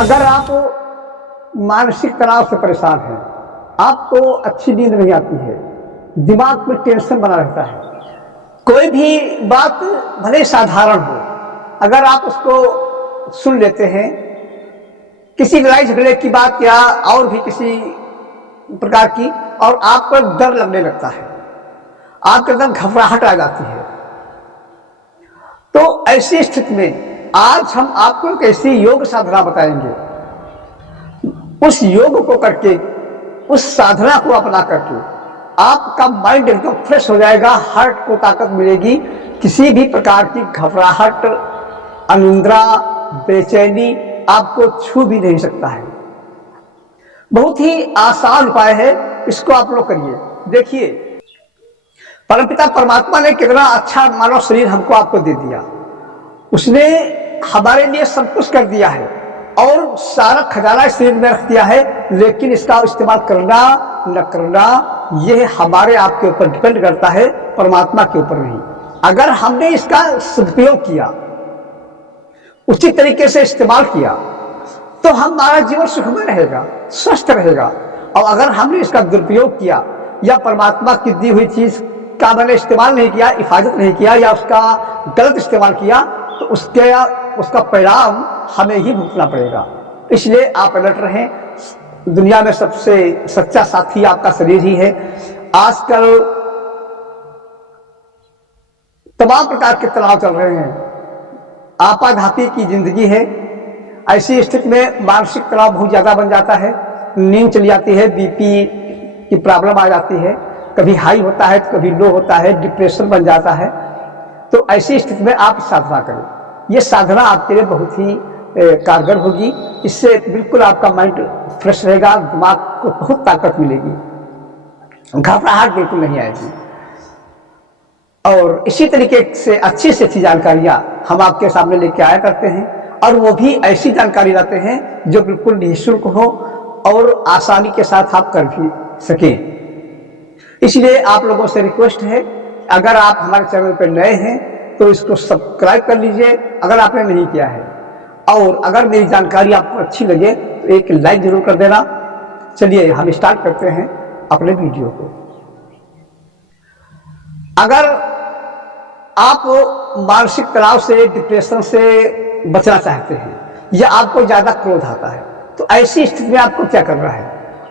अगर आप मानसिक तनाव से परेशान हैं, आपको अच्छी नींद नहीं आती है, दिमाग में टेंशन बना रहता है, कोई भी बात भले साधारण हो, अगर आप उसको सुन लेते हैं, किसी लड़ाई झगड़े की बात या और भी किसी प्रकार की, और आपको डर लगने लगता है, आपके अंदर घबराहट आ जाती है, तो ऐसी स्थिति में आज हम आपको एक ऐसी योग साधना बताएंगे। उस योग को करके, उस साधना को अपना करके आपका माइंड एकदम फ्रेश हो जाएगा, हार्ट को ताकत मिलेगी, किसी भी प्रकार की घबराहट, अनिद्रा, बेचैनी आपको छू भी नहीं सकता है। बहुत ही आसान उपाय है, इसको आप लोग करिए। देखिए, परमपिता परमात्मा ने कितना अच्छा मानव शरीर हमको आपको दे दिया, उसने हमारे लिए सब कुछ कर दिया है और सारा खजाना शरीर में रख दिया है, लेकिन इसका इस्तेमाल करना न करना यह हमारे आपके ऊपर डिपेंड करता है, परमात्मा के ऊपर नहीं। अगर हमने इसका सदुपयोग किया, उचित तरीके से इस्तेमाल किया, तो हमारा जीवन सुखमय रहेगा, स्वस्थ रहेगा। और अगर हमने इसका दुरुपयोग किया या परमात्मा की दी हुई चीज का मैंने इस्तेमाल नहीं किया, हिफाजत नहीं किया या उसका गलत इस्तेमाल किया, तो उसका परिणाम हमें ही भुगतना पड़ेगा। इसलिए आप अलर्ट रहें। दुनिया में सबसे सच्चा साथी आपका शरीर ही है। आजकल तमाम प्रकार के तनाव चल रहे हैं, आपाधापी की जिंदगी है। ऐसी स्थिति में मानसिक तनाव बहुत ज्यादा बन जाता है, नींद चली जाती है, बीपी की प्रॉब्लम आ जाती है, कभी हाई होता है तो कभी लो होता है, डिप्रेशन बन जाता है। तो ऐसी स्थिति में आप साधना करें। ये साधना आपके लिए बहुत ही कारगर होगी। इससे बिल्कुल आपका माइंड फ्रेश रहेगा, दिमाग को बहुत ताकत मिलेगी, घबराहट बिल्कुल नहीं आएगी। और इसी तरीके से अच्छी जानकारियां हम आपके सामने लेके आया करते हैं, और वो भी ऐसी जानकारी लाते हैं जो बिल्कुल निःशुल्क हो और आसानी के साथ आप कर भी सकें। इसलिए आप लोगों से रिक्वेस्ट है, अगर आप हमारे चैनल पर नए हैं तो इसको सब्सक्राइब कर लीजिए अगर आपने नहीं किया है, और अगर मेरी जानकारी आपको अच्छी लगे तो एक लाइक जरूर कर देना। चलिए हम स्टार्ट करते हैं अपने वीडियो को। अगर आप मानसिक तनाव से, डिप्रेशन से बचना चाहते हैं या आपको ज्यादा क्रोध आता है, तो ऐसी स्थिति में आपको क्या करना है?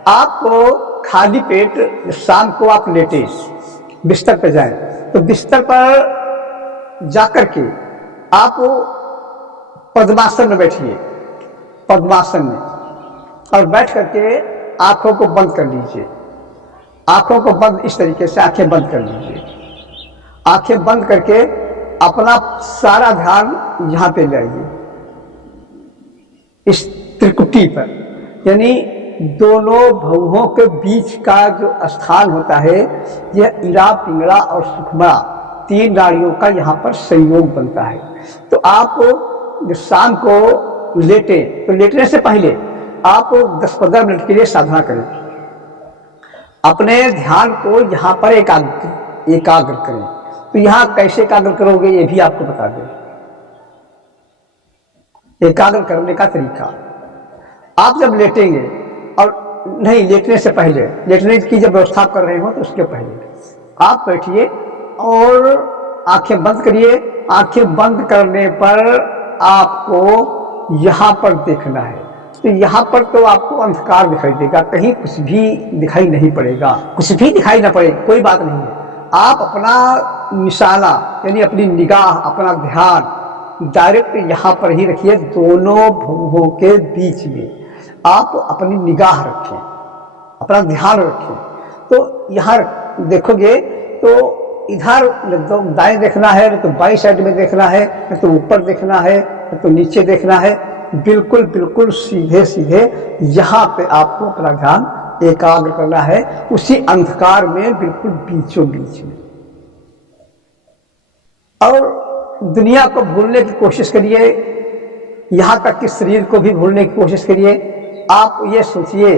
आपको खाली पेट शाम को आप लेटे, बिस्तर पर जाएं, तो बिस्तर पर जाकर के आप पद्मासन में बैठिए, पद्मासन में, और बैठ करके आंखों को बंद कर लीजिए। आंखों को बंद इस तरीके से आंखें बंद कर लीजिए। आंखें बंद करके अपना सारा ध्यान यहाँ पे लाइए, इस त्रिकुटी पर, यानी दोनों भौहों के बीच का जो स्थान होता है, यह इरा, पिंगला और सुखमणा, तीन नाड़ियों का यहाँ पर संयोग बनता है। तो आप शाम को लेटे, तो लेटने से पहले आप 10-15 मिनट के लिए साधना करें। अपने ध्यान को यहाँ पर एकाग्र करें। तो यहाँ कैसे एकाग्र करोगे ये भी आपको बता दें। एकाग्र करने का तरीका, आप जब लेटेंगे, और नहीं लेटने से पहले, लेटने की जब व्यवस्था कर रहे हो तो उसके पहले आप बैठिए और आंखें बंद करिए। आंखें बंद करने पर आपको यहाँ पर देखना है। तो यहाँ पर तो आपको अंधकार दिखाई देगा, कहीं कुछ भी दिखाई नहीं पड़ेगा। कुछ भी दिखाई ना पड़े कोई बात नहीं है, आप अपना निशाना यानी अपनी निगाह, अपना ध्यान डायरेक्ट यहाँ पर ही रखिए, दोनों भौहों के बीच में आप अपनी निगाह रखें, अपना ध्यान रखें। तो यहाँ देखोगे तो इधर दाएं देखना है, तो बाईं साइड में देखना है, तो ऊपर देखना है, तो नीचे देखना है। बिल्कुल बिल्कुल सीधे सीधे यहाँ पे आपको अपना ध्यान एकाग्र करना है, उसी अंधकार में बिल्कुल बीचों बीच में। और दुनिया को भूलने की कोशिश करिए, यहाँ तक कि शरीर को भी भूलने की कोशिश करिए। आप ये सोचिए,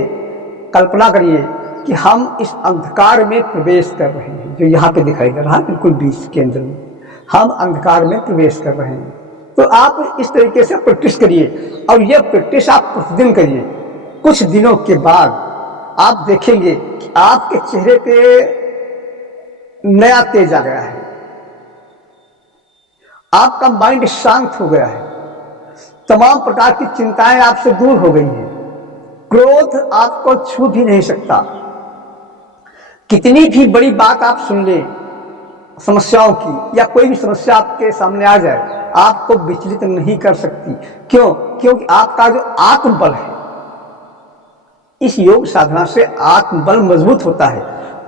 कल्पना करिए कि हम इस अंधकार में प्रवेश कर रहे हैं, जो यहाँ पे दिखाई दे रहा है बिल्कुल बीच केंद्र में, हम अंधकार में प्रवेश कर रहे हैं। तो आप इस तरीके से प्रैक्टिस करिए और यह प्रैक्टिस आप प्रतिदिन करिए। कुछ दिनों के बाद आप देखेंगे कि आपके चेहरे पे नया तेज आ गया है, आपका माइंड शांत हो गया है, तमाम प्रकार की चिंताएं आपसे दूर हो गई हैं, क्रोध आपको छू भी नहीं सकता। कितनी भी बड़ी बात आप सुन लें समस्याओं की, या कोई भी समस्या आपके सामने आ जाए, आपको विचलित नहीं कर सकती। क्यों? क्योंकि आपका जो आत्मबल है, इस योग साधना से आत्मबल मजबूत होता है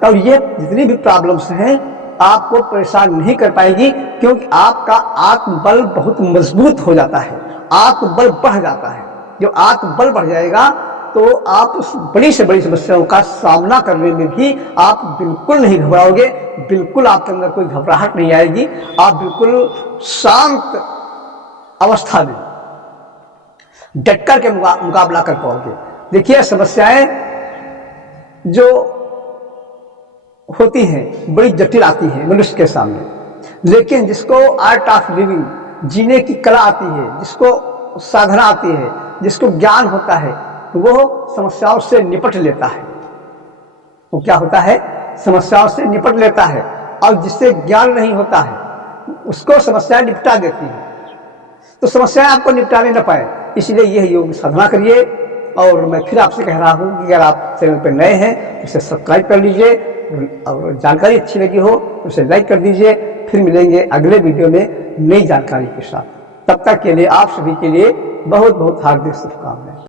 और ये जितनी भी प्रॉब्लम्स हैं आपको परेशान नहीं कर पाएगी, क्योंकि आपका आत्मबल बहुत मजबूत हो जाता है, आत्मबल बढ़ जाता है। जो आत्मबल बढ़ जाएगा तो आप उस बड़ी से बड़ी समस्याओं का सामना करने में भी आप बिल्कुल नहीं घबराओगे, बिल्कुल आपके अंदर कोई घबराहट नहीं आएगी, आप बिल्कुल शांत अवस्था में डट कर के मुकाबला कर पाओगे। देखिए, समस्याएं जो होती हैं बड़ी जटिल आती हैं मनुष्य के सामने, लेकिन जिसको आर्ट ऑफ लिविंग, जीने की कला आती है, जिसको साधना आती है, जिसको ज्ञान होता है, वो समस्याओं से निपट लेता है। वो क्या होता है? समस्याओं से निपट लेता है। और जिससे ज्ञान नहीं होता है उसको समस्याएं निपटा देती है। तो समस्याएं आपको निपटाने न पाए, इसलिए यह योग साधना करिए। और मैं फिर आपसे कह रहा हूं कि अगर आप चैनल पर नए हैं तो इसे सब्सक्राइब कर लीजिए, और जानकारी अच्छी लगी हो तो इसे लाइक कर दीजिए। फिर मिलेंगे अगले वीडियो में नई जानकारी के साथ। तब तक के लिए आप सभी के लिए बहुत बहुत हार्दिक शुभकामनाएं।